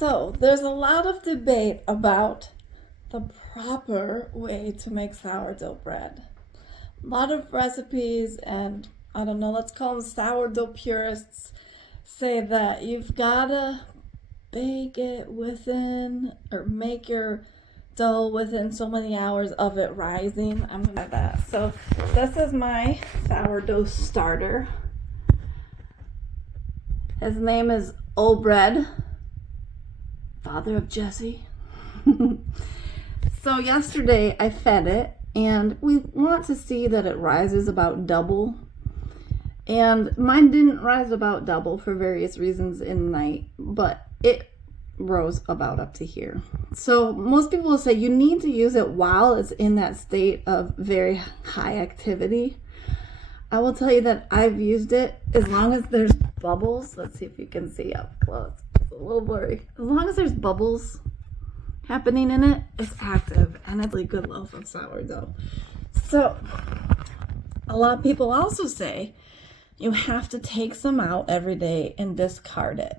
So there's a lot of debate about the proper way to make sourdough bread. A lot of recipes and I don't know, let's call them sourdough purists, say that you've gotta bake it within or make your dough within so many hours of it rising. I'm gonna have that. So this is my sourdough starter. His name is Obred, father of Jesse. So yesterday I fed it, and we want to see that it rises about double. And mine didn't rise about double for various reasons in the night, but it rose about up to here. So most people will say you need to use it while it's in that state of very high activity. I will tell you that I've used it as long as there's bubbles. Let's see if you can see up close. It's a little blurry. As long as there's bubbles happening in it, it's active and it's a good loaf of sourdough. So a lot of people also say you have to take some out every day and discard it.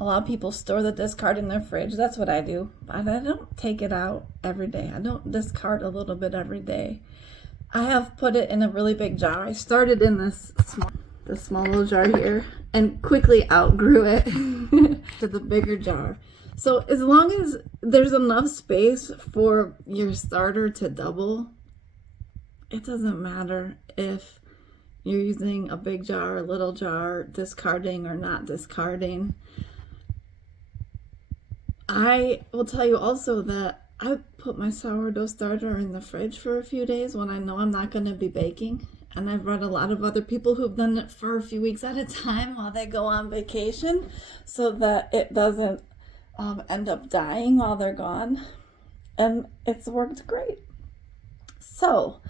A lot of people store the discard in their fridge. That's what I do. But I don't take it out every day. I don't discard a little bit every day. I have put it in a really big jar. I started in this small little jar here and quickly outgrew it to the bigger jar. So as long as there's enough space for your starter to double, it doesn't matter if you're using a big jar, a little jar, discarding or not discarding. I will tell you also that I put my sourdough starter in the fridge for a few days when I know I'm not going to be baking. And I've read a lot of other people who've done it for a few weeks at a time while they go on vacation so that it doesn't end up dying while they're gone. And it's worked great. So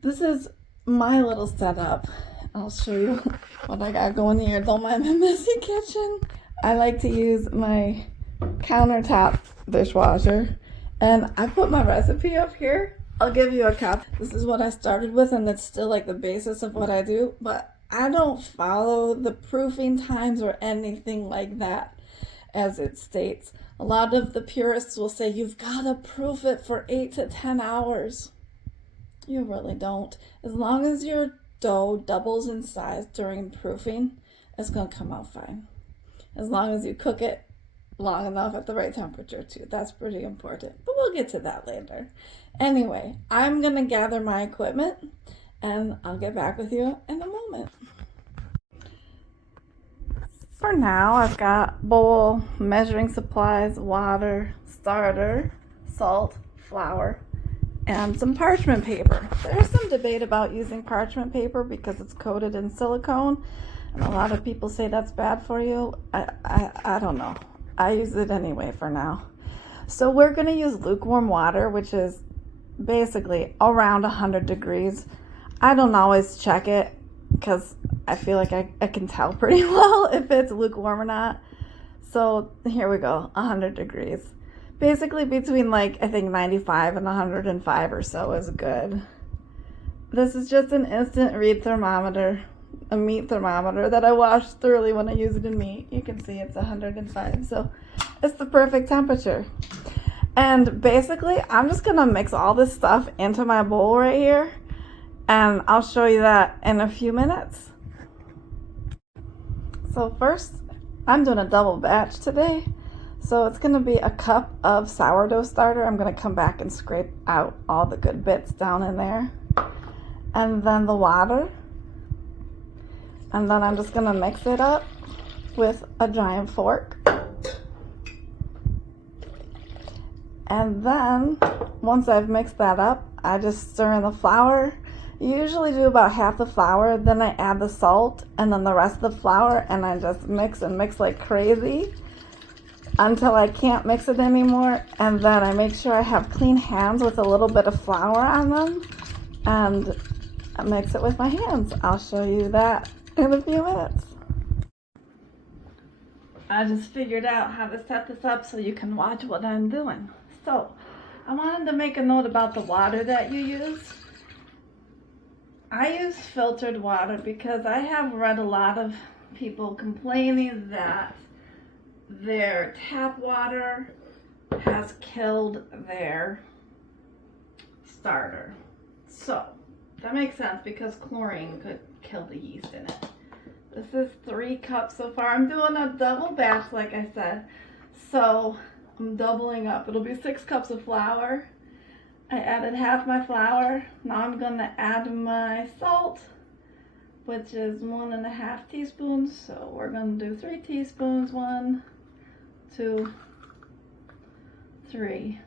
this is my little setup. I'll show you what I got going here. Don't mind my messy kitchen. I like to use my countertop dishwasher, and I put my recipe up here. I'll give you a cup. This is what I started with, and it's still like the basis of what I do, but I don't follow the proofing times or anything like that as it states. A lot of the purists will say you've got to proof it for 8 to 10 hours. You really don't. As long as your dough doubles in size during proofing, it's going to come out fine. As long as you cook it long enough at the right temperature too. That's pretty important, but we'll get to that later. Anyway, I'm gonna gather my equipment and I'll get back with you in a moment. For now, I've got bowl, measuring supplies, water, starter, salt, flour, and some parchment paper. There's some debate about using parchment paper because it's coated in silicone, and a lot of people say that's bad for you. I don't know. I use it anyway for now. So we're going to use lukewarm water, which is basically around 100 degrees. I don't always check it because I feel like I can tell pretty well if it's lukewarm or not. So here we go, 100 degrees. Basically between like, I think 95 and 105 or so is good. This is just an instant read thermometer. A meat thermometer that I wash thoroughly when I use it in meat. You can see it's 105, so it's the perfect temperature. And basically, I'm just gonna mix all this stuff into my bowl right here, and I'll show you that in a few minutes. So first, I'm doing a double batch today. So it's gonna be a cup of sourdough starter. I'm gonna come back and scrape out all the good bits down in there. And then the water. And then I'm just gonna mix it up with a giant fork. And then once I've mixed that up, I just stir in the flour. You usually do about half the flour, then I add the salt and then the rest of the flour, and I just mix and mix like crazy until I can't mix it anymore. And then I make sure I have clean hands with a little bit of flour on them, and I mix it with my hands. I'll show you that in a few minutes. I just figured out how to set this up so you can watch what I'm doing. So I wanted to make a note about the water that you use. I use filtered water because I have read a lot of people complaining that their tap water has killed their starter. So that makes sense because chlorine could kill the yeast in it. This is 3 cups so far. I'm doing a double batch, like I said. So I'm doubling up. It'll be 6 cups of flour. I added half my flour. Now I'm gonna add my salt, which is 1.5 teaspoons. So we're gonna do 3 teaspoons. 1, 2, 3.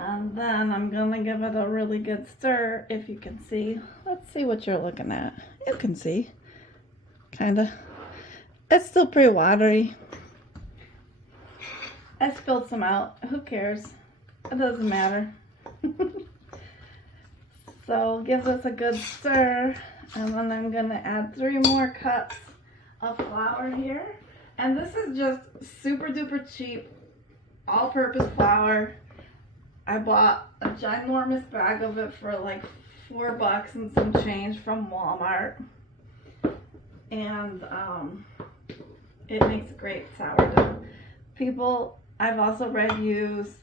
And then I'm gonna give it a really good stir, if you can see. Let's see what you're looking at. You can see, kinda. It's still pretty watery. I spilled some out, who cares? It doesn't matter. So give this a good stir, and then I'm gonna add 3 more cups of flour here. And this is just super duper cheap, all-purpose flour. I bought a ginormous bag of it for like $4 and some change from Walmart. And it makes great sourdough. People, I've also read use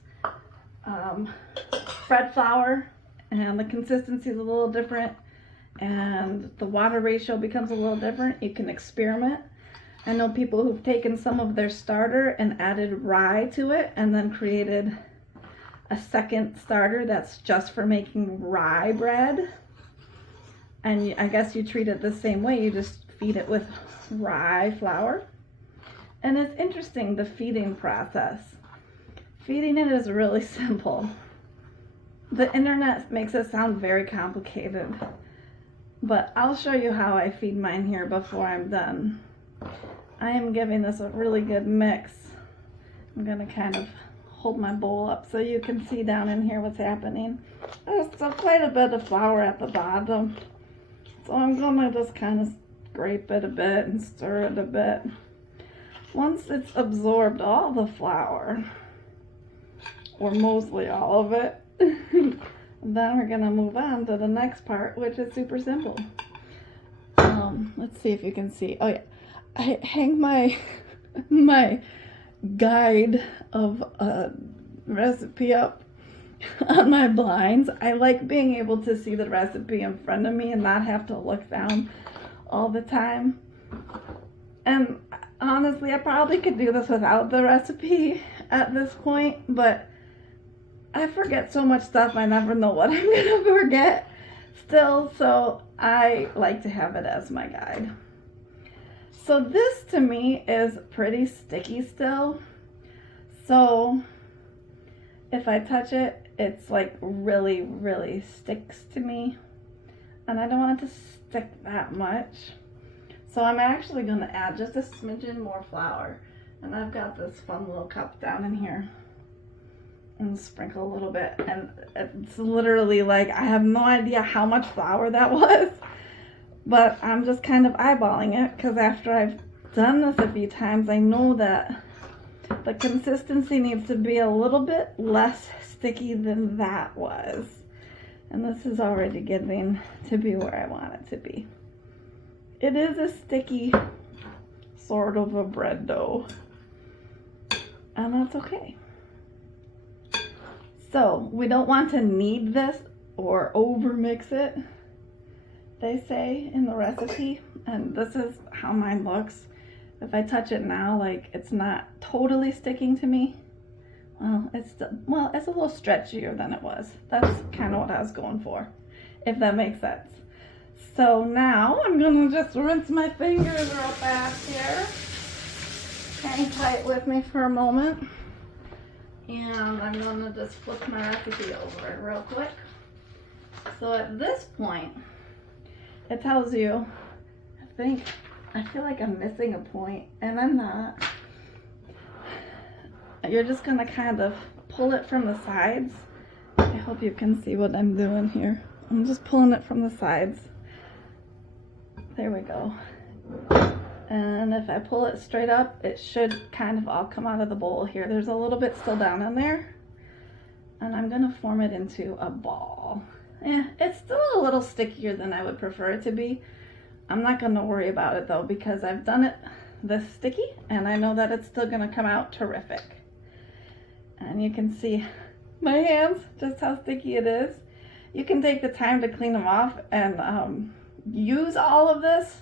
bread flour, and the consistency is a little different and the water ratio becomes a little different. You can experiment. I know people who've taken some of their starter and added rye to it and then created a second starter that's just for making rye bread. And I guess you treat it the same way. You just feed it with rye flour. And it's interesting, the feeding process. Feeding it is really simple. The internet makes it sound very complicated, but I'll show you how I feed mine here before I'm done. I am giving this a really good mix. I'm gonna kind of hold my bowl up so you can see down in here what's happening. There's quite a bit of flour at the bottom, so I'm gonna just kind of scrape it a bit and stir it a bit. Once it's absorbed all the flour, or mostly all of it, then we're gonna move on to the next part, which is super simple. Let's see if you can see. Oh yeah, I hang my guide of a recipe up on my blinds. I like being able to see the recipe in front of me and not have to look down all the time. And honestly, I probably could do this without the recipe at this point, but I forget so much stuff, I never know what I'm gonna forget still, so I like to have it as my guide. So this to me is pretty sticky still. So if I touch it, it's like really, really sticks to me. And I don't want it to stick that much. So I'm actually gonna add just a smidgen more flour. And I've got this fun little cup down in here. And sprinkle a little bit. And it's literally like, I have no idea how much flour that was. But I'm just kind of eyeballing it, because after I've done this a few times, I know that the consistency needs to be a little bit less sticky than that was. And this is already getting to be where I want it to be. It is a sticky sort of a bread dough, and that's okay. So we don't want to knead this or over mix it, they say in the recipe, and this is how mine looks. If I touch it now, like, it's not totally sticking to me. Well, it's a little stretchier than it was. That's kind of what I was going for, if that makes sense. So now I'm gonna just rinse my fingers real fast here. Hang tight with me for a moment. And I'm gonna just flip my recipe over real quick. So at this point, it tells you, I feel like I'm missing a point, and I'm not. You're just gonna kind of pull it from the sides. I hope you can see what I'm doing here. I'm just pulling it from the sides. There we go. And if I pull it straight up, it should kind of all come out of the bowl here. There's a little bit still down in there. And I'm gonna form it into a ball. It's still a little stickier than I would prefer it to be. I'm not gonna worry about it though, because I've done it this sticky, and I know that it's still gonna come out terrific. And you can see my hands, just how sticky it is. You can take the time to clean them off and use all of this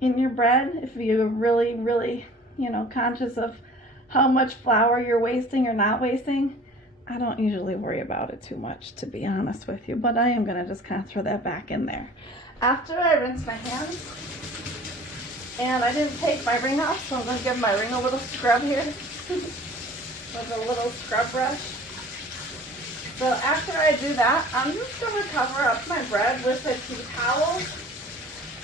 in your bread if you're really, really, conscious of how much flour you're wasting or not wasting. I don't usually worry about it too much, to be honest with you, but I am gonna just kind of throw that back in there. After I rinse my hands, and I didn't take my ring off, so I'm gonna give my ring a little scrub here with a little scrub brush. So after I do that, I'm just gonna cover up my bread with a tea towel.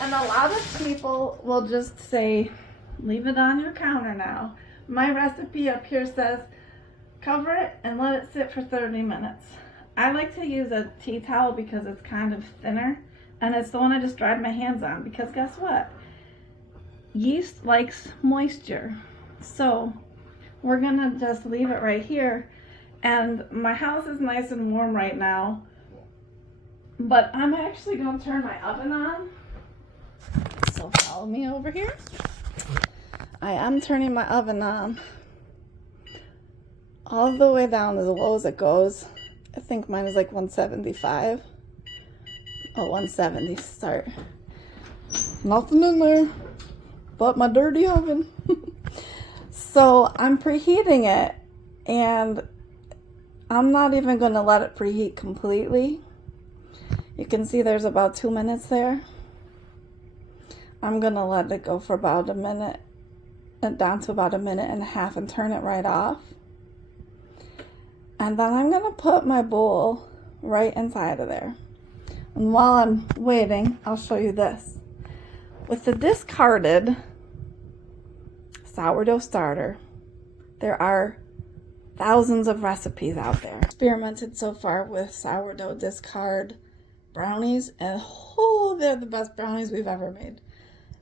And a lot of people will just say, leave it on your counter now. My recipe up here says, cover it and let it sit for 30 minutes. I like to use a tea towel because it's kind of thinner, and it's the one I just dried my hands on, because guess what? Yeast likes moisture. So we're gonna just leave it right here. And my house is nice and warm right now, but I'm actually gonna turn my oven on. So follow me over here. I am turning my oven on all the way down as low as it goes. I think mine is like 175. Oh, 170, start. Nothing in there but my dirty oven. So I'm preheating it, and I'm not even going to let it preheat completely. You can see there's about 2 minutes there. I'm going to let it go for about a minute, down to about 1.5 minutes, and turn it right off. And then I'm going to put my bowl right inside of there. And while I'm waiting, I'll show you this. With the discarded sourdough starter, there are thousands of recipes out there. Experimented so far with sourdough discard brownies, and they're the best brownies we've ever made.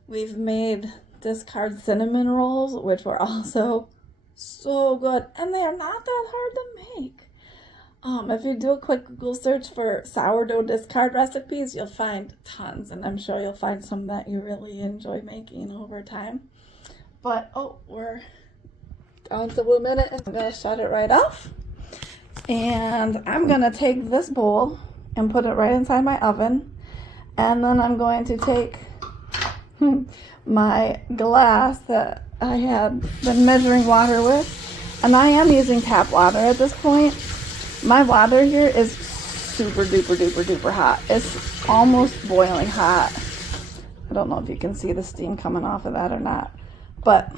We've made discard cinnamon rolls, which were also so good, and they are not that hard to make. If you do a quick Google search for sourdough discard recipes, you'll find tons, and I'm sure you'll find some that you really enjoy making over time. But we're down to 1 minute, and I'm gonna shut it right off. And I'm gonna take this bowl and put it right inside my oven, and then I'm going to take my glass that I had been measuring water with, and I am using tap water at this point. My water here is super duper duper duper hot. It's almost boiling hot. I don't know if you can see the steam coming off of that or not, but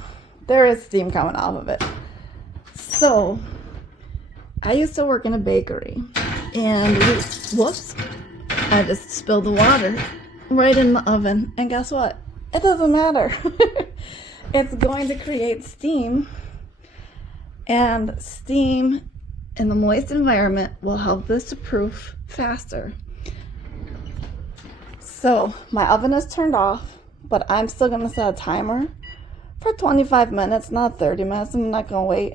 there is steam coming off of it. So I used to work in a bakery, and whoops, I just spilled the water right in the oven, and guess what? It doesn't matter. It's going to create steam, and steam in the moist environment will help this to proof faster. So my oven is turned off, but I'm still gonna set a timer for 25 minutes, not 30 minutes. I'm not gonna wait.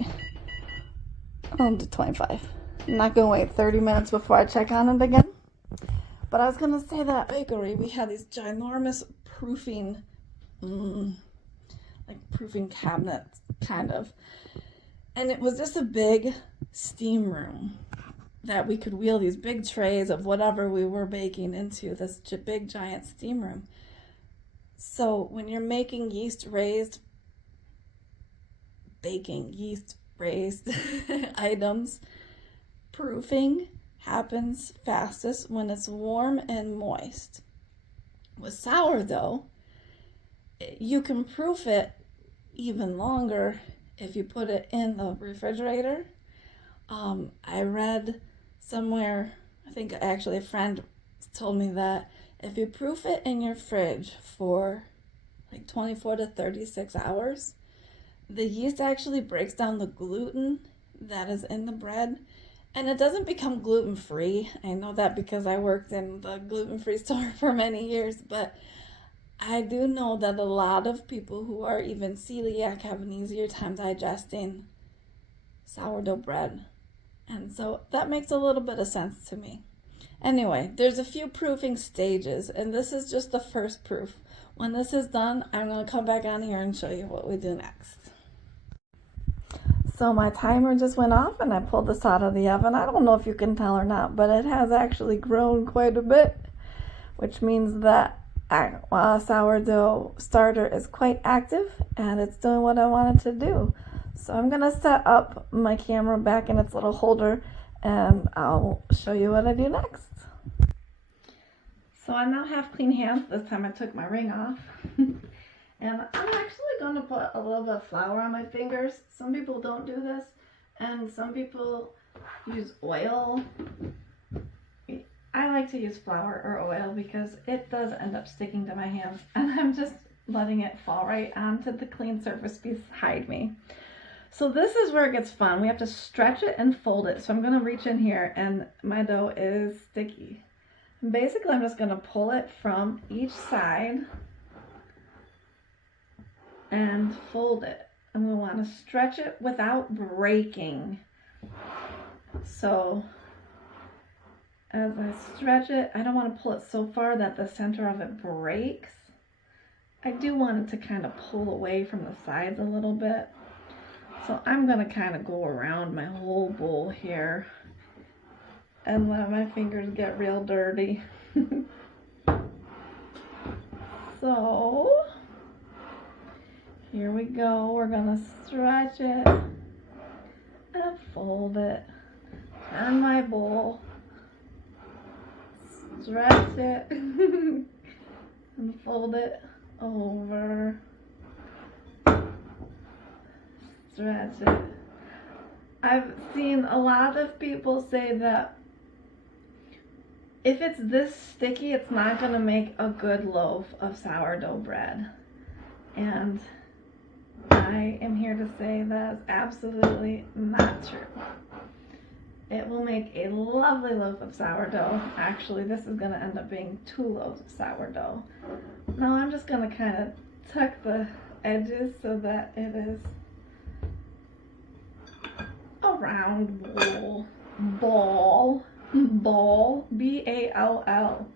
I'll do 25. I'm not gonna wait 30 minutes before I check on it again. But I was gonna say that bakery, we had these ginormous proofing, proofing cabinets, kind of. And it was just a big steam room that we could wheel these big trays of whatever we were baking into this big giant steam room. So when you're making baking yeast raised items, proofing happens fastest when it's warm and moist. With sourdough, you can proof it even longer if you put it in the refrigerator. I read somewhere, I think actually a friend told me that if you proof it in your fridge for like 24 to 36 hours, the yeast actually breaks down the gluten that is in the bread, and it doesn't become gluten-free. I know that because I worked in the gluten-free store for many years, but I do know that a lot of people who are even celiac have an easier time digesting sourdough bread. And so that makes a little bit of sense to me. Anyway, there's a few proofing stages, and this is just the first proof. When this is done, I'm going to come back on here and show you what we do next. So my timer just went off and I pulled this out of the oven. I don't know if you can tell or not, but it has actually grown quite a bit, which means that sourdough starter is quite active and it's doing what I want it to do. So I'm going to set up my camera back in its little holder and I'll show you what I do next. So I now have clean hands. This time I took my ring off. And I'm actually going to put a little bit of flour on my fingers. Some people don't do this, and some people use oil. I like to use flour or oil because it does end up sticking to my hands, and I'm just letting it fall right onto the clean surface behind me. So this is where it gets fun. We have to stretch it and fold it. So I'm going to reach in here, and my dough is sticky. And basically, I'm just going to pull it from each side and fold it. And we want to stretch it without breaking. So as I stretch it, I don't want to pull it so far that the center of it breaks. I do want it to kind of pull away from the sides a little bit. So I'm going to kind of go around my whole bowl here and let my fingers get real dirty. So here we go. We're going to stretch it and fold it. Turn my bowl. Stretch it and fold it over. Stretch it. I've seen a lot of people say that if it's this sticky, it's not going to make a good loaf of sourdough bread. And I am here to say that's absolutely not true. It will make a lovely loaf of sourdough. Actually, this is going to end up being 2 loaves of sourdough. Now I'm just going to kind of tuck the edges so that it is a round ball, B-A-L-L.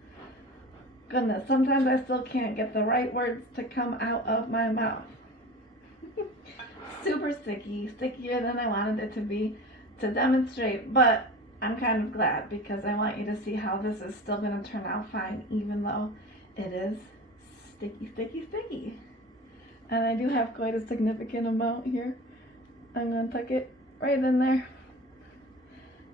Goodness, sometimes I still can't get the right words to come out of my mouth. Super sticky, stickier than I wanted it to be to demonstrate, but I'm kind of glad because I want you to see how this is still going to turn out fine even though it is sticky, sticky, sticky. And I do have quite a significant amount here. I'm going to tuck it right in there.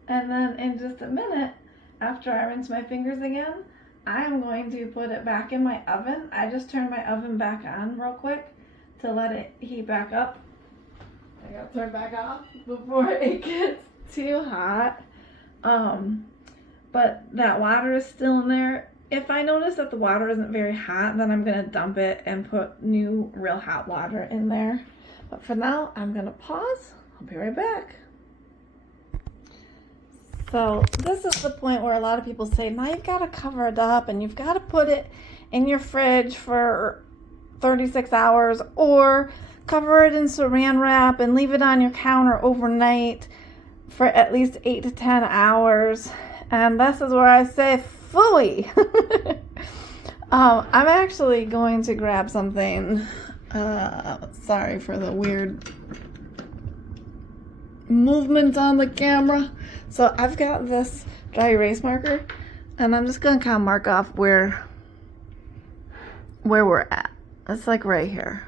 And then in just a minute, after I rinse my fingers again, I'm going to put it back in my oven. I just turned my oven back on real quick to let it heat back up. I gotta turn back off before it gets too hot. But that water is still in there. If I notice that the water isn't very hot, then I'm gonna dump it and put new real hot water in there. But for now, I'm gonna pause. I'll be right back. So this is the point where a lot of people say, now you've got to cover it up and you've got to put it in your fridge for 36 hours or cover it in saran wrap and leave it on your counter overnight for at least 8 to 10 hours. And this is where I say, phooey. I'm actually going to grab something. Sorry for the weird movement on the camera. So I've got this dry erase marker and I'm just going to kind of mark off where we're at. It's like right here.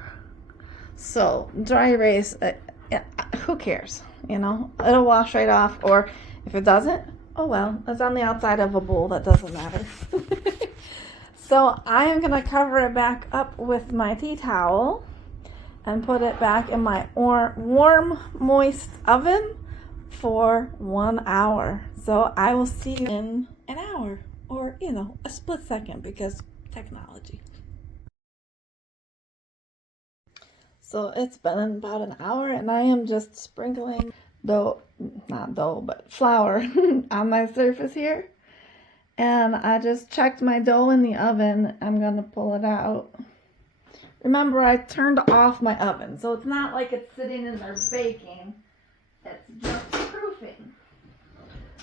So dry erase, who cares? You know, it'll wash right off, or if it doesn't, oh well, it's on the outside of a bowl, that doesn't matter. So I am going to cover it back up with my tea towel and put it back in my warm, moist oven for 1 hour. So I will see you in an hour, or, you know, a split second because technology. So it's been about an hour and I am just sprinkling flour on my surface here. And I just checked my dough in the oven. I'm going to pull it out. Remember, I turned off my oven, so it's not like it's sitting in there baking. It's just proofing.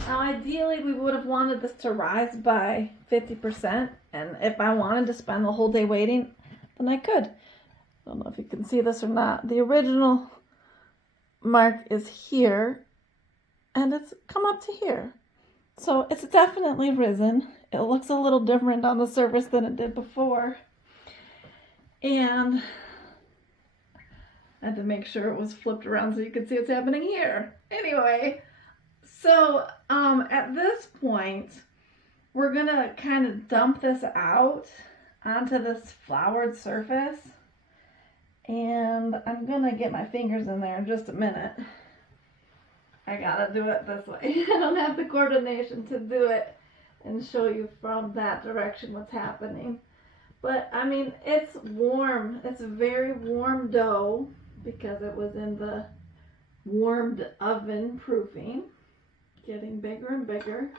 Now, ideally, we would have wanted this to rise by 50%. And if I wanted to spend the whole day waiting, than I could. I don't know if you can see this or not. The original mark is here, and it's come up to here. So it's definitely risen. It looks a little different on the surface than it did before. And I had to make sure it was flipped around so you could see what's happening here. Anyway, so at this point, we're gonna kind of dump this out onto this floured surface. And I'm gonna get my fingers in there in just a minute. I gotta do it this way. I don't have the coordination to do it and show you from that direction what's happening. But I mean, it's warm. It's a very warm dough because it was in the warmed oven proofing. Getting bigger and bigger.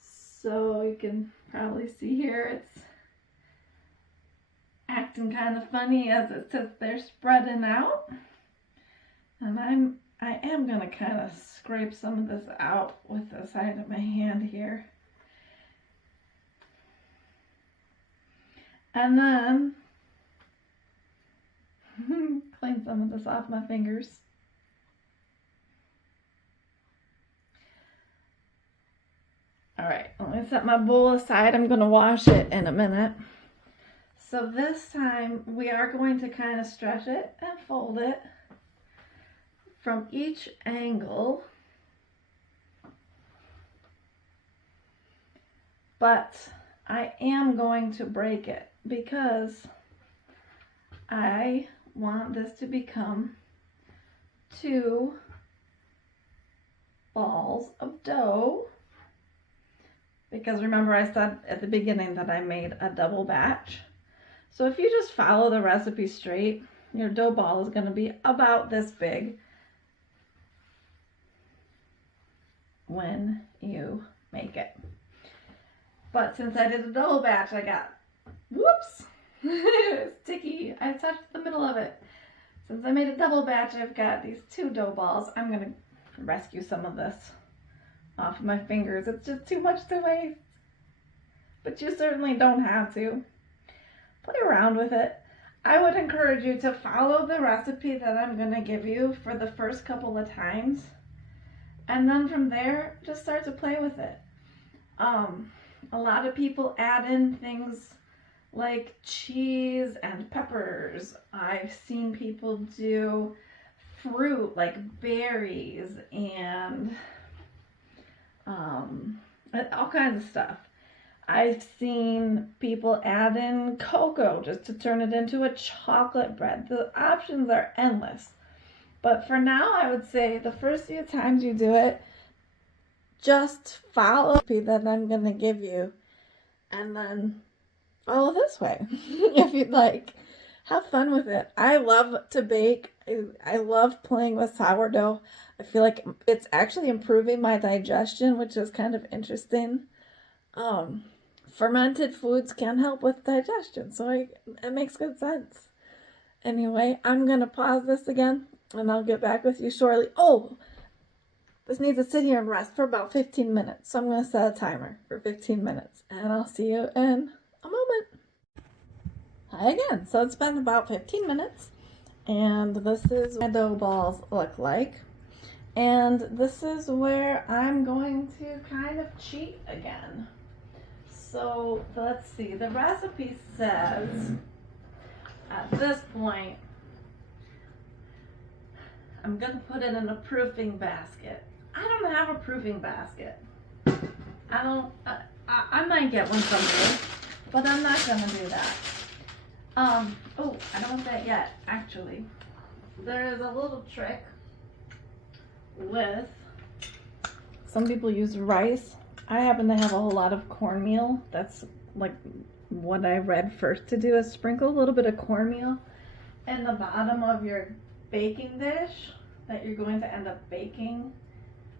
So you can probably see here it's acting kind of funny as it sits there spreading out. And I am going to kind of scrape some of this out with the side of my hand here. And then clean some of this off my fingers. All right, let me set my bowl aside. I'm going to wash it in a minute. So this time we are going to kind of stretch it and fold it from each angle. But I am going to break it because I want this to become 2 balls of dough. Because remember I said at the beginning that I made a double batch. So if you just follow the recipe straight, your dough ball is going to be about this big when you make it. But since I did a double batch, I got, whoops, it's sticky. I touched the middle of it. Since I made a double batch, I've got these 2 dough balls. I'm going to rescue some of this off my fingers. It's just too much to waste. But you certainly don't have to. Play around with it. I would encourage you to follow the recipe that I'm going to give you for the first couple of times. And then from there, just start to play with it. A lot of people add in things like cheese and peppers. I've seen people do fruit like berries and all kinds of stuff. I've seen people add in cocoa just to turn it into a chocolate bread. The options are endless. But for now, I would say the first few times you do it, just follow the recipe that I'm going to give you. And then follow this way if you'd like. Have fun with it. I love to bake. I love playing with sourdough. I feel like it's actually improving my digestion, which is kind of interesting. Fermented foods can help with digestion, so it makes good sense. Anyway, I'm going to pause this again, and I'll get back with you shortly. Oh, this needs to sit here and rest for about 15 minutes, so I'm going to set a timer for 15 minutes, and I'll see you in a moment. Hi again. So it's been about 15 minutes, and this is what my dough balls look like. And this is where I'm going to kind of cheat again. So let's see, the recipe says at this point, I'm going to put it in a proofing basket. I don't have a proofing basket. I might get one someday, but I'm not going to do that. Oh, I don't want that yet, actually. There is a little trick with, some people use rice. I happen to have a whole lot of cornmeal. That's like what I read first to do, is sprinkle a little bit of cornmeal in the bottom of your baking dish that you're going to end up baking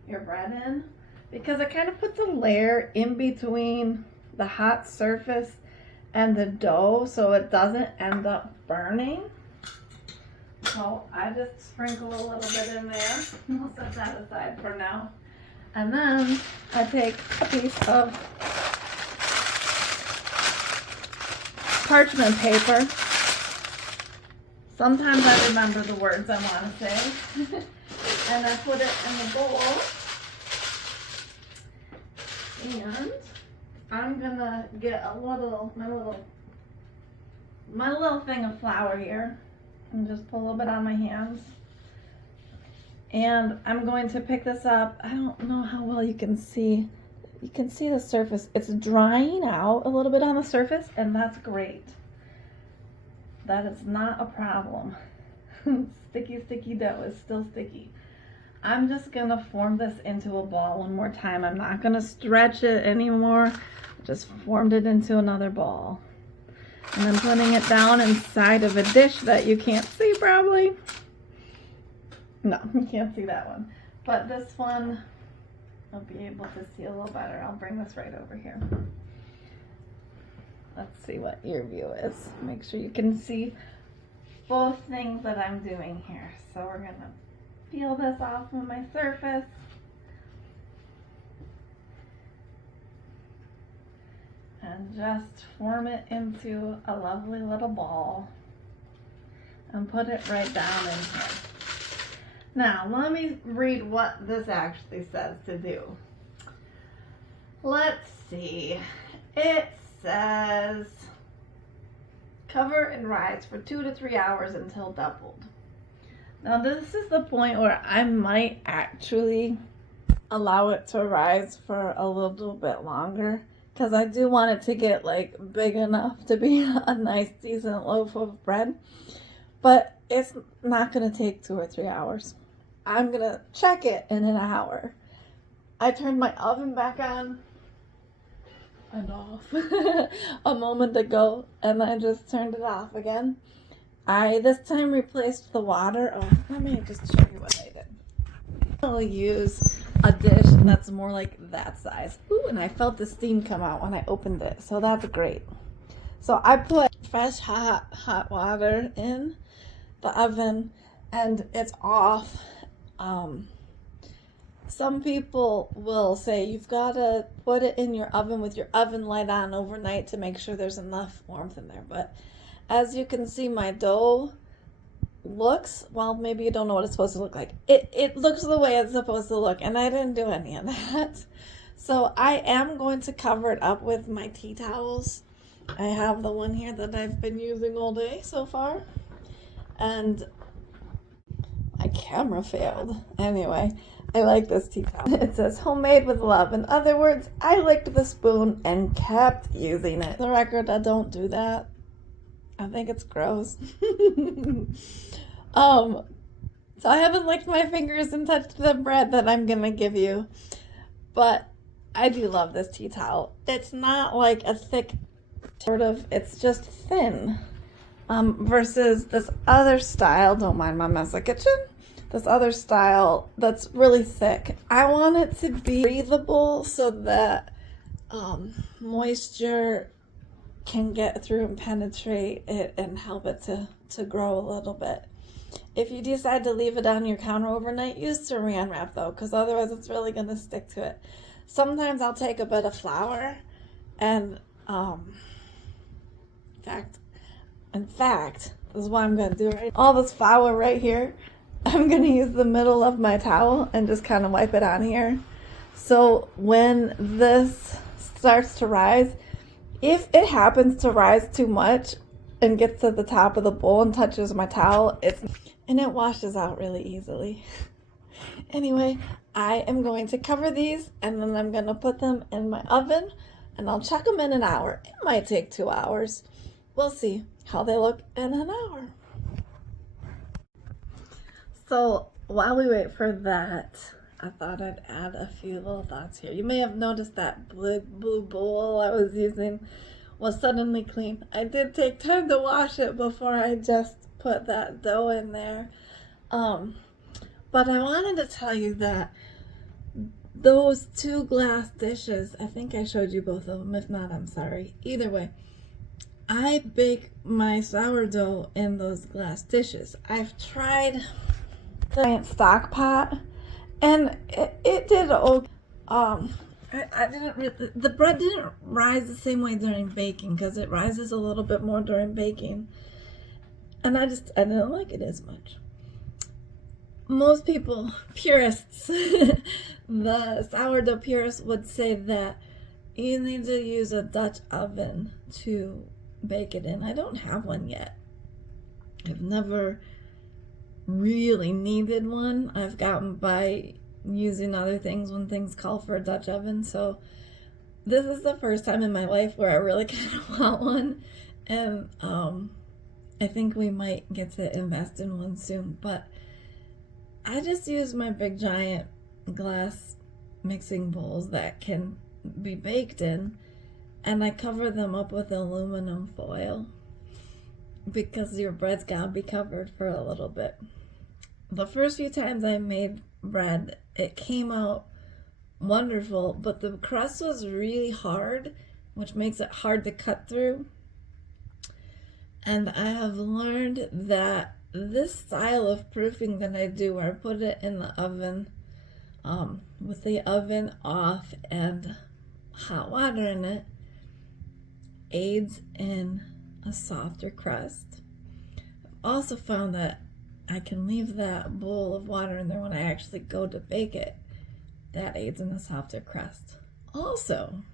your bread in, because it kind of puts a layer in between the hot surface and the dough so it doesn't end up burning. So I just sprinkle a little bit in there. I'll set that aside for now. And then I take a piece of parchment paper Sometimes I remember the words I want to say. And I put it in the bowl. And I'm gonna get my little thing of flour here and just put a little bit on my hands. And I'm going to pick this up. I don't know how well you can see. You can see the surface. It's drying out a little bit on the surface, and that's great. That is not a problem. Sticky dough is still sticky. I'm just gonna form this into a ball one more time. I'm not gonna stretch it anymore. Just formed it into another ball. And I'm putting it down inside of a dish that you can't see probably. No, you can't see that one. But this one, I'll be able to see a little better. I'll bring this right over here. Let's see what your view is. Make sure you can see both things that I'm doing here. So we're gonna peel this off of my surface. And just form it into a lovely little ball. And put it right down in here. Now, let me read what this actually says to do. Let's see. It says, cover and rise for 2 to 3 hours until doubled. Now, this is the point where I might actually allow it to rise for a little bit longer, because I do want it to get like big enough to be a nice, decent loaf of bread. But it's not going to take 2 or 3 hours. I'm going to check it in an hour. I turned my oven back on and off a moment ago, and I just turned it off again. I this time replaced the water. Oh, let me just show you what I did. I'll use a dish that's more like that size. Ooh, and I felt the steam come out when I opened it, so that's great. So I put fresh hot water in the oven, and it's off. Some people will say you've got to put it in your oven with your oven light on overnight to make sure there's enough warmth in there. But as you can see, my dough looks, well, maybe you don't know what it's supposed to look like. It looks the way it's supposed to look, and I didn't do any of that. So I am going to cover it up with my tea towels. I have the one here that I've been using all day so far. And my camera failed. Anyway, I like this tea towel. It says homemade with love. In other words, I licked the spoon and kept using it. For the record, I don't do that. I think it's gross. So I haven't licked my fingers and touched the bread that I'm gonna give you. But I do love this tea towel. It's not like a thick sort of, it's just thin. Versus this other style, don't mind my mess of kitchen, this other style that's really thick. I want it to be breathable so that moisture can get through and penetrate it and help it to grow a little bit. If you decide to leave it on your counter overnight, use saran wrap though, because otherwise it's really going to stick to it. Sometimes I'll take a bit of flour and in fact, this is what I'm going to do right now. All this flour right here, I'm going to use the middle of my towel and just kind of wipe it on here. So when this starts to rise, if it happens to rise too much and gets to the top of the bowl and touches my towel, it washes out really easily. Anyway, I am going to cover these and then I'm going to put them in my oven and I'll check them in an hour. It might take 2 hours. We'll see how they look in an hour. So while we wait for that, I thought I'd add a few little thoughts here. You may have noticed that blue bowl I was using was suddenly clean. I did take time to wash it before I just put that dough in there. But I wanted to tell you that those 2 glass dishes, I think I showed you both of them. If not, I'm sorry. Either way, I bake my sourdough in those glass dishes. I've tried the giant stock pot, and it did okay. I didn't really, the bread didn't rise the same way during baking because it rises a little bit more during baking. and I didn't like it as much. Most people, purists, the sourdough purists would say that you need to use a Dutch oven to bake it in. I don't have one yet. I've never really needed one. I've gotten by using other things when things call for a Dutch oven. So this is the first time in my life where I really kind of want one. And I think we might get to invest in one soon. But I just use my big giant glass mixing bowls that can be baked in, and I cover them up with aluminum foil because your bread's gotta be covered for a little bit. The first few times I made bread, it came out wonderful, but the crust was really hard, which makes it hard to cut through. And I have learned that this style of proofing that I do, where I put it in the oven with the oven off and hot water in it, aids in a softer crust. I've also found that I can leave that bowl of water in there when I actually go to bake it. That aids in a softer crust. Also,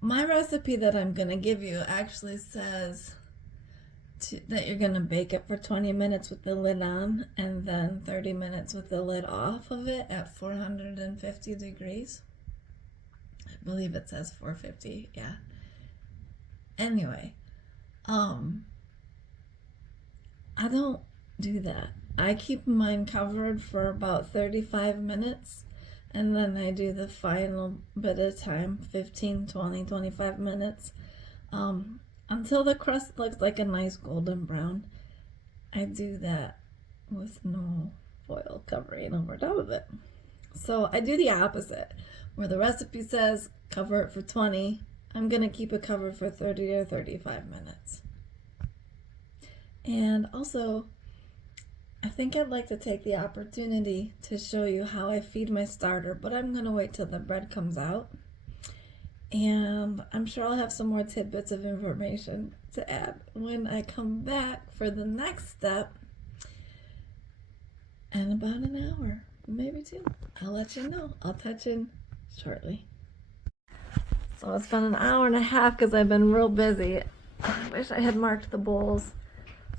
my recipe that I'm going to give you actually says that you're going to bake it for 20 minutes with the lid on and then 30 minutes with the lid off of it at 450 degrees. I believe it says 450, yeah. Anyway, I don't do that. I keep mine covered for about 35 minutes, and then I do the final bit of time, 15, 20, 25 minutes, until the crust looks like a nice golden brown. I do that with no foil covering over top of it. So I do the opposite. Where the recipe says cover it for 20, I'm going to keep it covered for 30 or 35 minutes. And also, I think I'd like to take the opportunity to show you how I feed my starter, but I'm going to wait till the bread comes out. And I'm sure I'll have some more tidbits of information to add when I come back for the next step in about an hour, maybe two. I'll let you know. I'll touch in shortly. So it's been an hour and a half because I've been real busy. I wish I had marked the bowls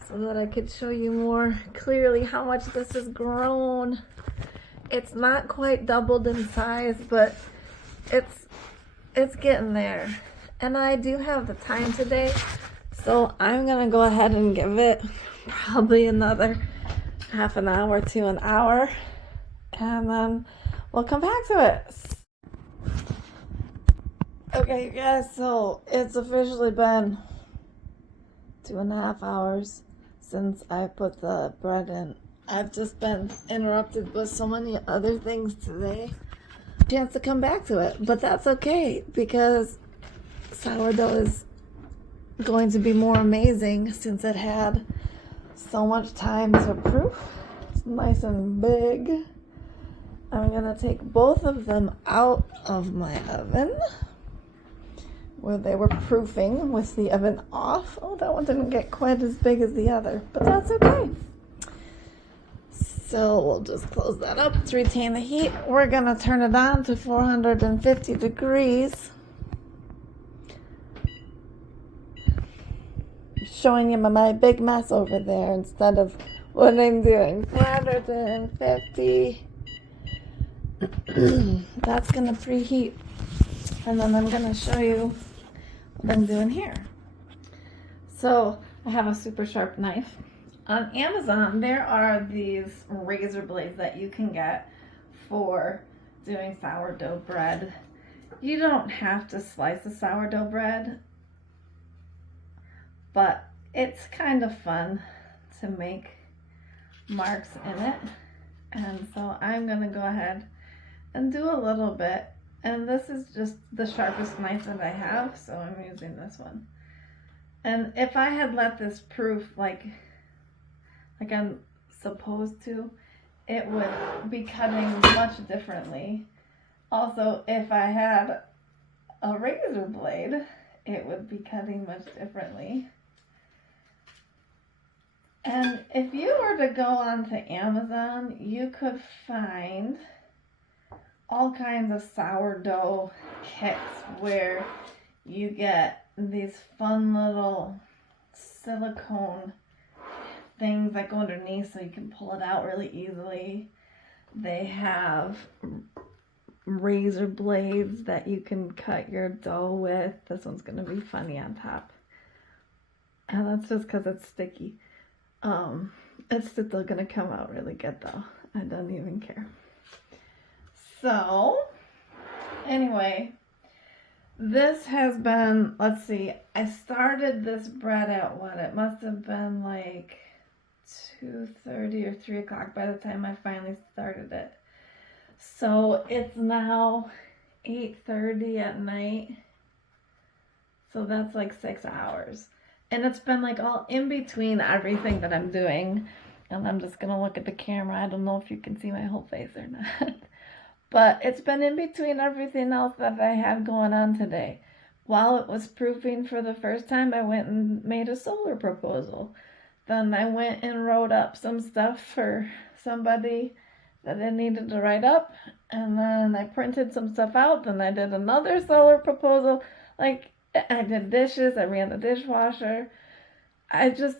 so that I could show you more clearly how much this has grown. It's not quite doubled in size, but it's getting there. And I do have the time today, so I'm gonna go ahead and give it probably another half an hour to an hour, and then we'll come back to it. Okay, you guys, so it's officially been 2.5 hours since I put the bread in. I've just been interrupted with so many other things today. Chance to come back to it, but that's okay because sourdough is going to be more amazing since it had so much time to proof. It's nice and big. I'm gonna take both of them out of my oven where they were proofing with the oven off. Oh, that one didn't get quite as big as the other, but that's okay. So we'll just close that up to retain the heat. We're gonna turn it on to 450 degrees. Showing you my big mess over there instead of what I'm doing. 450. That's gonna preheat, and then I'm gonna show you what I'm doing here. So I have a super sharp knife. On Amazon, there are these razor blades that you can get for doing sourdough bread. You don't have to slice the sourdough bread, but it's kind of fun to make marks in it. And so I'm gonna go ahead and do a little bit. And this is just the sharpest knife that I have, so I'm using this one. And if I had let this proof like I'm supposed to, it would be cutting much differently. Also, if I had a razor blade, it would be cutting much differently. And if you were to go onto Amazon, you could find all kinds of sourdough kits where you get these fun little silicone things that go underneath so you can pull it out really easily. They have razor blades that you can cut your dough with. This one's going to be funny on top. And that's just because it's sticky. It's still going to come out really good though. I don't even care. So, anyway, this has been, let's see, I started this bread at what? It must have been like 2:30 or 3 o'clock by the time I finally started it. So it's now 8:30 at night. So that's like 6 hours. And it's been like all in between everything that I'm doing. And I'm just going to look at the camera. I don't know if you can see my whole face or not. But it's been in between everything else that I had going on today. While it was proofing for the first time, I went and made a solar proposal. Then I went and wrote up some stuff for somebody that I needed to write up. And then I printed some stuff out. Then I did another solar proposal. Like, I did dishes. I ran the dishwasher. I just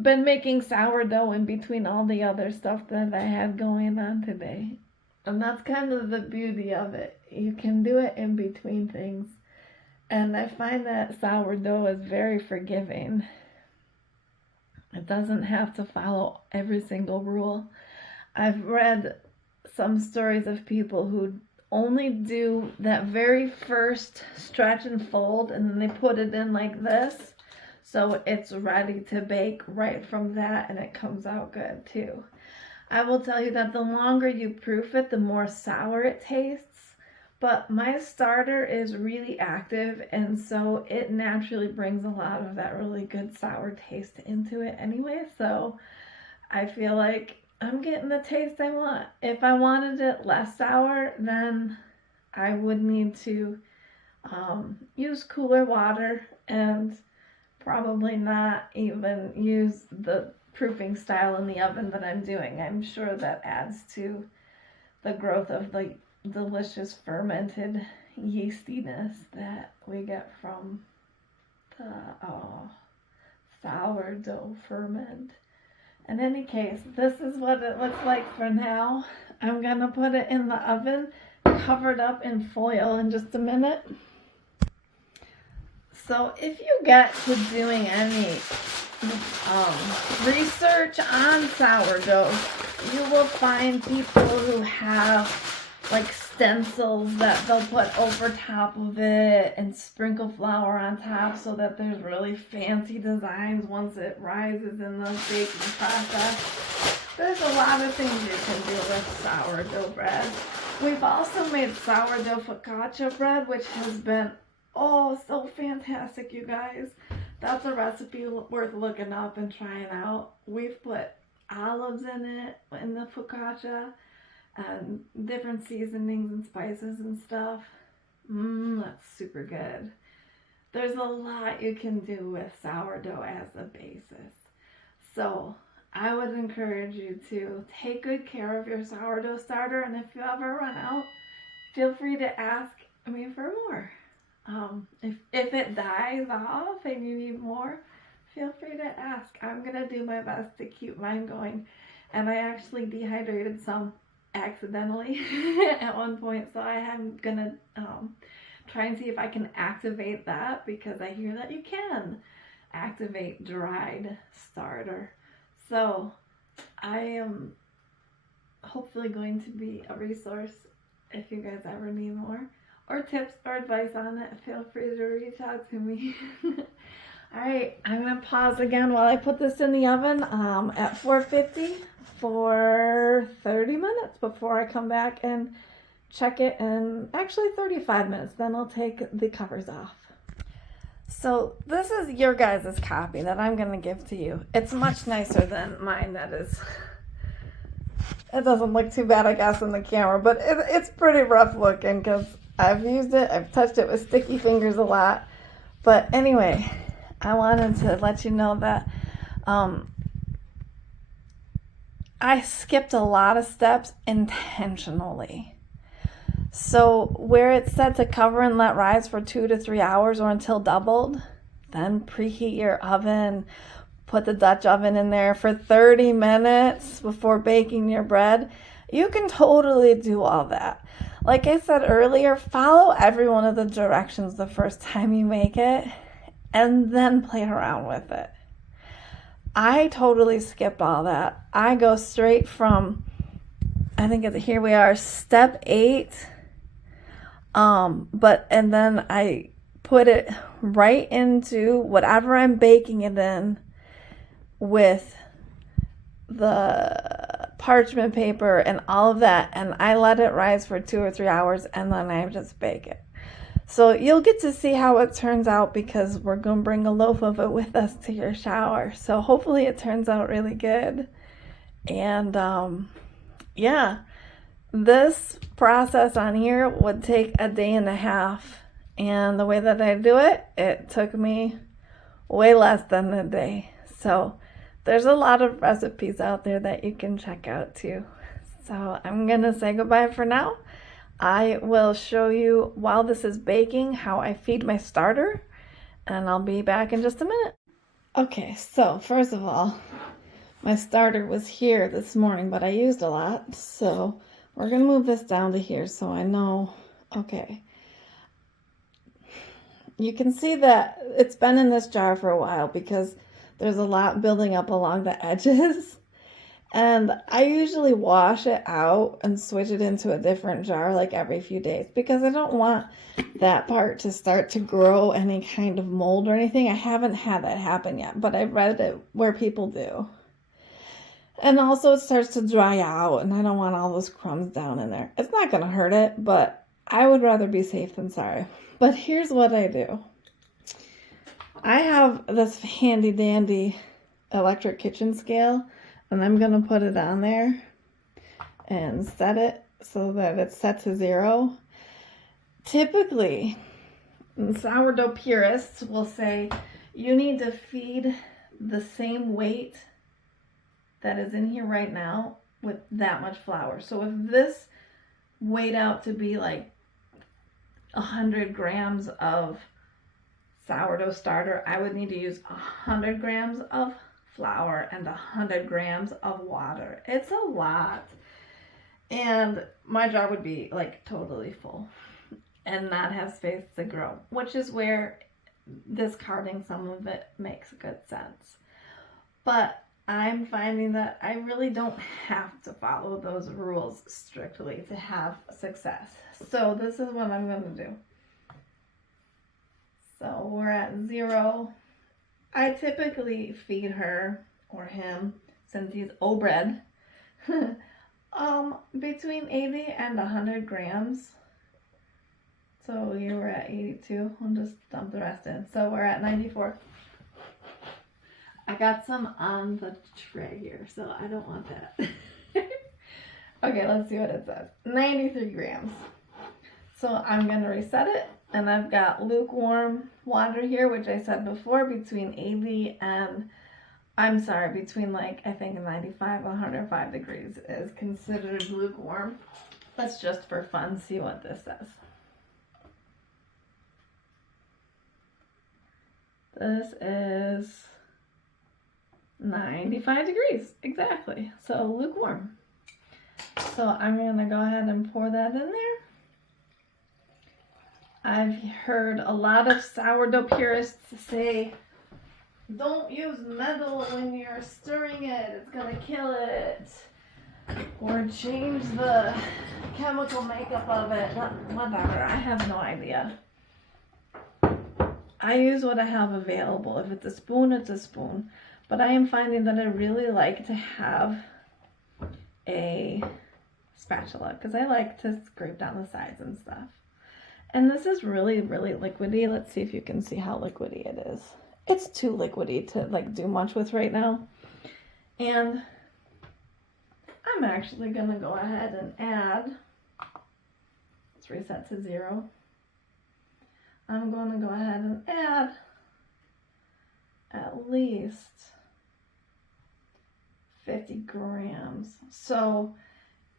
been making sourdough in between all the other stuff that I had going on today. And that's kind of the beauty of it. You can do it in between things. And I find that sourdough is very forgiving. It doesn't have to follow every single rule. I've read some stories of people who only do that very first stretch and fold, and then they put it in like this. So it's ready to bake right from that, and it comes out good too. I will tell you that the longer you proof it, the more sour it tastes. But my starter is really active, and so it naturally brings a lot of that really good sour taste into it anyway. So I feel like I'm getting the taste I want. If I wanted it less sour, then I would need to use cooler water and probably not even use the proofing style in the oven that I'm doing. I'm sure that adds to the growth of the delicious fermented yeastiness that we get from the sourdough ferment. In any case, this is what it looks like for now. I'm gonna put it in the oven, covered up in foil in just a minute. So if you get to doing any research on sourdough, you will find people who have like stencils that they'll put over top of it and sprinkle flour on top so that there's really fancy designs once it rises in the baking process. There's a lot of things you can do with sourdough bread. We've also made sourdough focaccia bread, which has been so fantastic, you guys. That's a recipe worth looking up and trying out. We've put olives in it, in the focaccia, and different seasonings and spices and stuff. That's super good. There's a lot you can do with sourdough as a basis. So I would encourage you to take good care of your sourdough starter, and if you ever run out, feel free to ask me for more. If it dies off and you need more, feel free to ask. I'm gonna do my best to keep mine going. And I actually dehydrated some accidentally at one point, so I am gonna try and see if I can activate that, because I hear that you can activate dried starter. So I am hopefully going to be a resource if you guys ever need more, or tips or advice on it. Feel free to reach out to me. Alright, I'm going to pause again while I put this in the oven at 450 for 30 minutes before I come back and check it, and actually 35 minutes, then I'll take the covers off. So this is your guys' copy that I'm going to give to you. It's much nicer than mine. It doesn't look too bad, I guess, in the camera, but it's pretty rough looking because I've used it, I've touched it with sticky fingers a lot. But anyway, I wanted to let you know that I skipped a lot of steps intentionally. So where it's set to cover and let rise for 2 to 3 hours or until doubled, then preheat your oven. Put the Dutch oven in there for 30 minutes before baking your bread. You can totally do all that. Like I said earlier, follow every one of the directions the first time you make it and then play around with it. I totally skipped all that. I go straight from, I think here we are, step 8. And then I put it right into whatever I'm baking it in with the parchment paper and all of that, and I let it rise for 2 or 3 hours, and then I just bake it. So you'll get to see how it turns out, because we're going to bring a loaf of it with us to your shower. So hopefully it turns out really good. And yeah, this process on here would take a day and a half, and the way that I do it, it took me way less than a day. So there's a lot of recipes out there that you can check out too. So I'm gonna say goodbye for now. I will show you while this is baking how I feed my starter, and I'll be back in just a minute. Okay, so first of all, my starter was here this morning, but I used a lot, so we're gonna move this down to here so I know. Okay, you can see that it's been in this jar for a while because there's a lot building up along the edges. And I usually wash it out and switch it into a different jar like every few days, because I don't want that part to start to grow any kind of mold or anything. I haven't had that happen yet, but I've read it where people do. And also it starts to dry out, and I don't want all those crumbs down in there. It's not going to hurt it, but I would rather be safe than sorry. But here's what I do. I have this handy dandy electric kitchen scale, and I'm going to put it on there and set it so that it's set to 0. Typically, sourdough purists will say you need to feed the same weight that is in here right now with that much flour. So if this weighed out to be like 100 grams of sourdough starter, I would need to use 100 grams of flour and 100 grams of water. It's a lot. And my jar would be like totally full and not have space to grow, which is where discarding some of it makes good sense. But I'm finding that I really don't have to follow those rules strictly to have success. So this is what I'm going to do. So we're at 0. I typically feed her or him, since he's O-bred, between 80 and 100 grams. So you were at 82. I'll just dump the rest in. So we're at 94. I got some on the tray here, so I don't want that. Okay, let's see what it says. 93 grams. So I'm going to reset it, and I've got lukewarm water here, which I said before, between 80 and, between like, I think 95 and 105 degrees is considered lukewarm. Let's just for fun see what this says. This is 95 degrees, exactly. So lukewarm. So I'm going to go ahead and pour that in there. I've heard a lot of sourdough purists say, don't use metal when you're stirring it, it's going to kill it. Or change the chemical makeup of it. Whatever, I have no idea. I use what I have available. If it's a spoon, it's a spoon. But I am finding that I really like to have a spatula because I like to scrape down the sides and stuff. And this is really, really liquidy. Let's see if you can see how liquidy it is. It's too liquidy to like do much with right now. And I'm actually going to go ahead and add, let's reset to 0. I'm going to go ahead and add at least 50 grams. So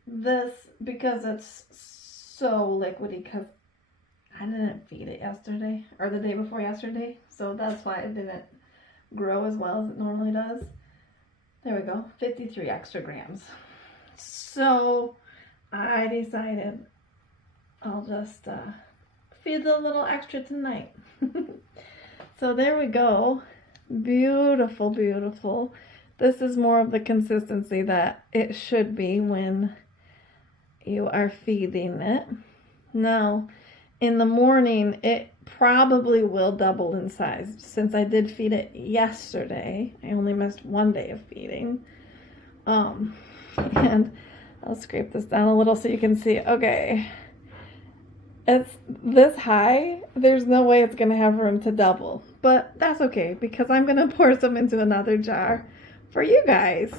this, because it's so liquidy, because I didn't feed it yesterday or the day before yesterday, so that's why it didn't grow as well as it normally does. There we go, 53 extra grams. So I decided I'll just feed a little extra tonight. So there we go. Beautiful, beautiful. This is more of the consistency that it should be when you are feeding it. Now, in the morning, it probably will double in size. Since I did feed it yesterday, I only missed one day of feeding. And I'll scrape this down a little so you can see. Okay, it's this high. There's no way it's gonna have room to double, but that's okay because I'm gonna pour some into another jar for you guys.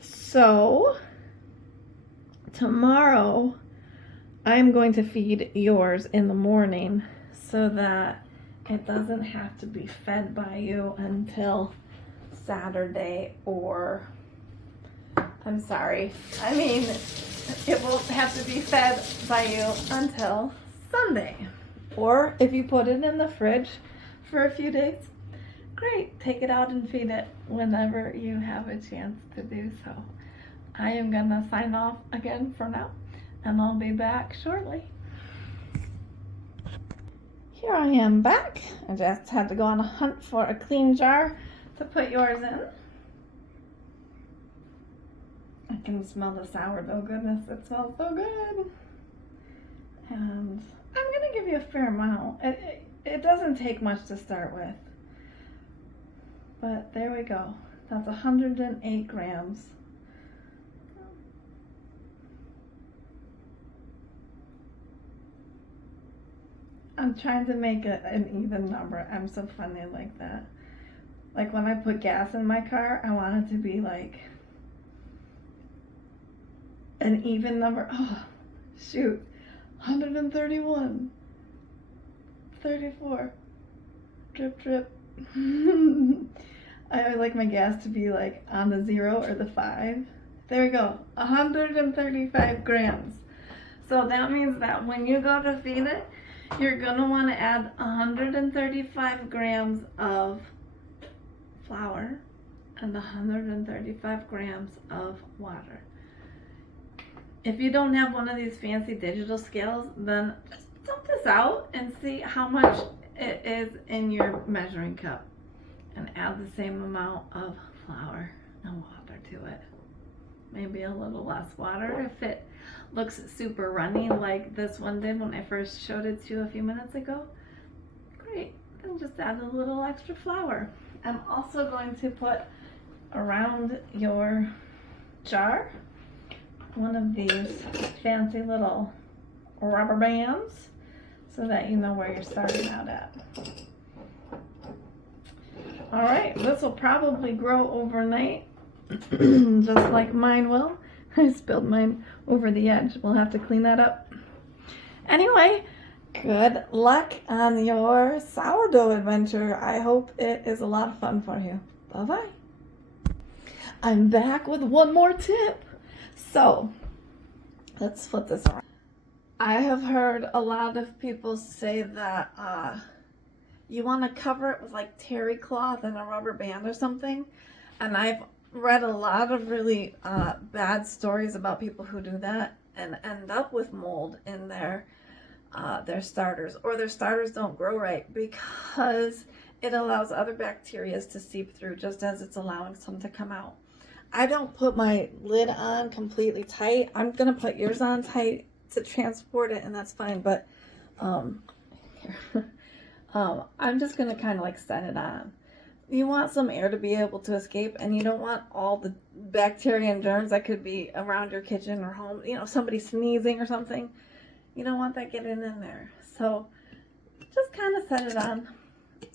So tomorrow I'm going to feed yours in the morning so that it doesn't have to be fed by you until Saturday, or I'm sorry, I mean it won't have to be fed by you until Sunday. Or if you put it in the fridge for a few days, great, take it out and feed it whenever you have a chance to do so. I am gonna sign off again for now, and I'll be back shortly. Here I am back. I just had to go on a hunt for a clean jar to put yours in. I can smell the sourdough goodness. It smells so good. And I'm gonna give you a fair amount. It doesn't take much to start with. But there we go. That's 108 grams. I'm trying to make it an even number. I'm so funny like that. Like when I put gas in my car, I want it to be like an even number. Oh, shoot. 131. 34. Drip, drip. I always like my gas to be like on the 0 or the 5. There we go. 135 grams. So that means that when you go to feed it, you're going to want to add 135 grams of flour and 135 grams of water. If you don't have one of these fancy digital scales, then just dump this out and see how much it is in your measuring cup and add the same amount of flour and water to it. Maybe a little less water if it looks super runny like this one did when I first showed it to you a few minutes ago. Great, then just add a little extra flour. I'm also going to put around your jar one of these fancy little rubber bands so that you know where you're starting out at. All right, this will probably grow overnight, just like mine will. I spilled mine over the edge. We'll have to clean that up. Anyway, good luck on your sourdough adventure. I hope it is a lot of fun for you. Bye-bye. I'm back with one more tip. So, let's flip this around. I have heard a lot of people say that you want to cover it with like terry cloth and a rubber band or something. And I've read a lot of really bad stories about people who do that and end up with mold in their starters, or their starters don't grow right because it allows other bacteria to seep through just as it's allowing some to come out. I don't put my lid on completely tight. I'm gonna put yours on tight to transport it, and that's fine, but here. I'm just gonna kind of like set it on. You want some air to be able to escape, and you don't want all the bacteria and germs that could be around your kitchen or home, you know, somebody sneezing or something. You don't want that getting in there. So just kind of set it on.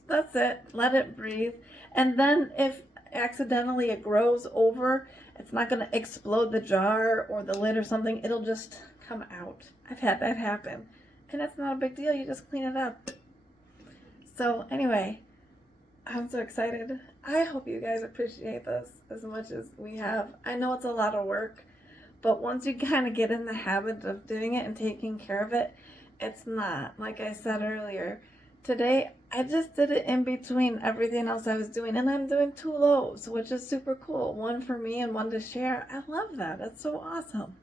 That's it. Let it breathe. And then if accidentally it grows over, it's not going to explode the jar or the lid or something. It'll just come out. I've had that happen. And it's not a big deal. You just clean it up. So anyway, I'm so excited. I hope you guys appreciate this as much as we have. I know it's a lot of work, but once you kind of get in the habit of doing it and taking care of it, it's not. Like I said earlier, today I just did it in between everything else I was doing, and I'm doing 2 loaves, which is super cool. One for me and one to share. I love that. It's so awesome.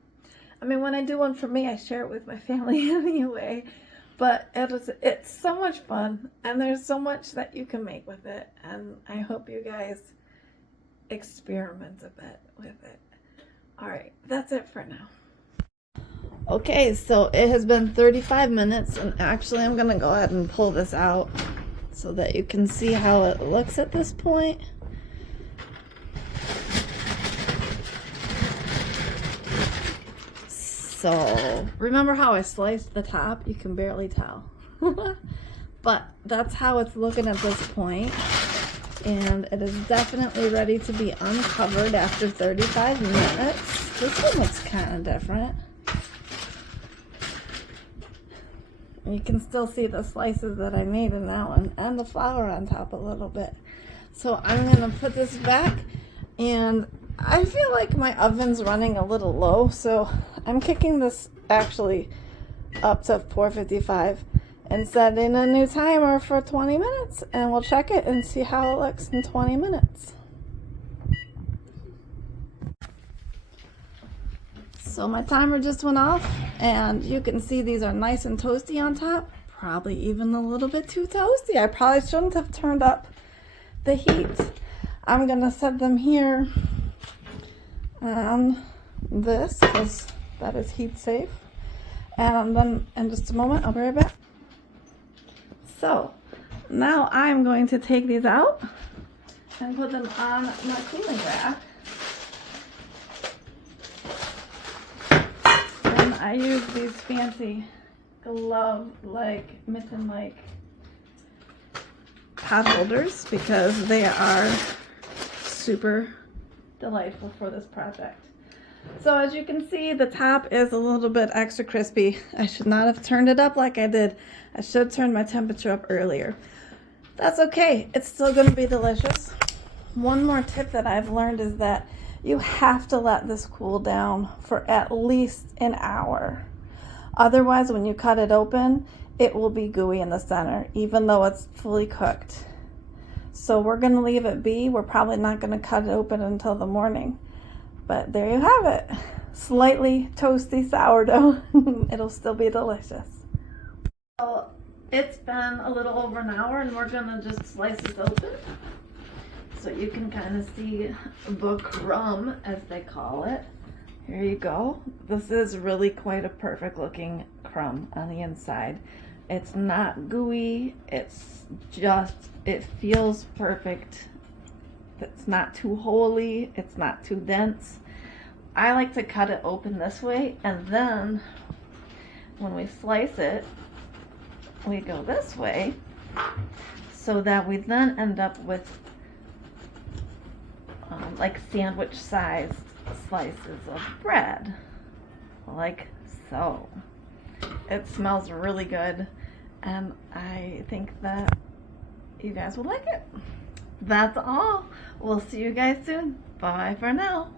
I mean, when I do one for me, I share it with my family anyway. But it's so much fun, and there's so much that you can make with it, and I hope you guys experiment a bit with it. All right, that's it for now. Okay, so it has been 35 minutes, and actually I'm gonna go ahead and pull this out so that you can see how it looks at this point. So remember how I sliced the top? You can barely tell. But that's how it's looking at this point. And it is definitely ready to be uncovered after 35 minutes. This one looks kind of different. You can still see the slices that I made in that one and the flour on top a little bit. So I'm gonna put this back, and I feel like my oven's running a little low, so I'm kicking this actually up to 455 and setting a new timer for 20 minutes, and we'll check it and see how it looks in 20 minutes. So my timer just went off, and you can see these are nice and toasty on top, probably even a little bit too toasty. I probably shouldn't have turned up the heat. I'm gonna set them here on this because that is heat safe, and then in just a moment I'll be right back. So now I'm going to take these out and put them on my cooling rack. And I use these fancy glove-like, mitten-like pot holders because they are super delightful for this project. So as you can see, the top is a little bit extra crispy. I should not have turned it up like I did. I should have turned my temperature up earlier. That's okay. It's still going to be delicious. One more tip that I've learned is that you have to let this cool down for at least an hour. Otherwise, when you cut it open, it will be gooey in the center, even though it's fully cooked. So we're going to leave it be. We're probably not going to cut it open until the morning. But there you have it. Slightly toasty sourdough. It'll still be delicious. So it's been a little over an hour, and we're going to just slice this open so you can kind of see the crumb, as they call it. Here you go. This is really quite a perfect looking crumb on the inside. It's not gooey. It's just, it feels perfect. It's not too holy. It's not too dense. I like to cut it open this way, and then when we slice it, we go this way so that we then end up with like sandwich sized slices of bread, like so. It smells really good, and I think that you guys will like it. That's all. We'll see you guys soon. Bye for now.